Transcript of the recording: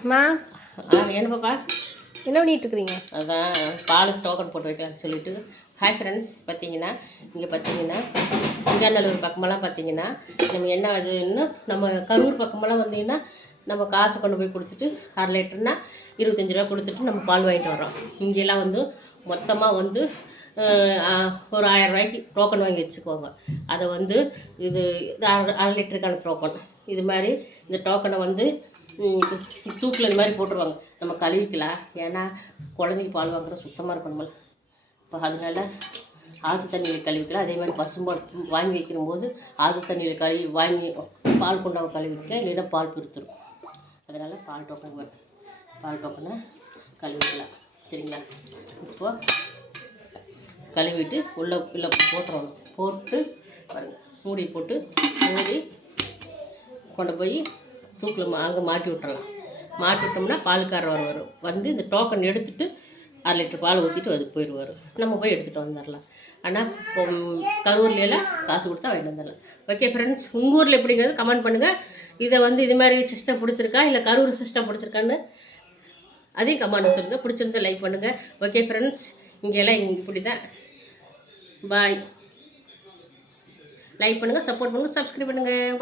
அம்மா என்ன பாப்பா என்ன பண்ணிட்டு இருக்கிறீங்க? அதான் பாலுக்கு டோக்கன் போட்டு வைக்கலாம்னு சொல்லிட்டு. ஹாய் ஃப்ரெண்ட்ஸ், பார்த்தீங்கன்னா இங்கே பார்த்தீங்கன்னா சிங்காநல்லூர் பக்கமெல்லாம் பார்த்தீங்கன்னா நம்ம என்ன அதுன்னு நம்ம கரூர் பக்கமெல்லாம் வந்தீங்கன்னா நம்ம காசு கொண்டு போய் கொடுத்துட்டு 1/2 லிட்டர்னா 25 ரூபா கொடுத்துட்டு நம்ம பால் வாங்கிட்டு வரோம். இங்கெல்லாம் வந்து மொத்தமாக வந்து ஒரு 1000 ரூபாய்க்கு டோக்கன் வாங்கி வச்சுக்கோங்க. அதை வந்து இது 1/2 லிட்டருக்கான டோக்கன். இது மாதிரி இந்த டோக்கனை வந்து தூக்கில் இந்த மாதிரி போட்டுருவாங்க. நம்ம கழுவிக்கலாம், ஏன்னா குழந்தைக்கு பால் வாங்குற சுத்தமாக இருக்கணுமில்ல. இப்போ அதனால ஆற்று தண்ணியில் கழுவிக்கலாம். அதே மாதிரி பசும்பால் வாங்கி வைக்கும்போது ஆற்று தண்ணியில் கழுவி வாங்கி பால் கொண்டாவை கழுவிக்க, இல்லைன்னா பால் பிரித்துடும். அதனால் பால் டோக்கனை கழுவிக்கலாம். சரிங்களா? இப்போது கழுவிட்டு உள்ளே போட்டுறணும். போட்டு பாருங்கள், மூடி போட்டு மூடி கொண்டு போய் தூக்கில் அங்கே மாட்டி விட்டுறலாம். மாட்டி விட்டோம்னா பால்காரர் வரும். வந்து இந்த டோக்கன் எடுத்துகிட்டு 1/2 லிட்டர் பால் ஊற்றிட்டு அது போயிடுவார். நம்ம போய் எடுத்துகிட்டு வந்துடலாம். ஆனால் கரூர்லையெல்லாம் காசு கொடுத்தா வாங்கிட்டு வந்துடலாம். ஓகே ஃப்ரெண்ட்ஸ், உங்கள் ஊரில் எப்படிங்கிறது கமெண்ட் பண்ணுங்கள். இதை வந்து இது மாதிரி சிஸ்டம் பிடிச்சிருக்கா, இல்லை கரூர் சிஸ்டம் பிடிச்சிருக்கான்னு அதையும் கமெண்ட் சொல்லுங்கள். பிடிச்சிருந்தா லைக் பண்ணுங்கள். ஓகே ஃப்ரெண்ட்ஸ், இங்கெல்லாம் இப்படி தான். பாய். லைக் பண்ணுங்கள், சப்போர்ட் பண்ணுங்கள், சப்ஸ்கிரைப் பண்ணுங்கள்.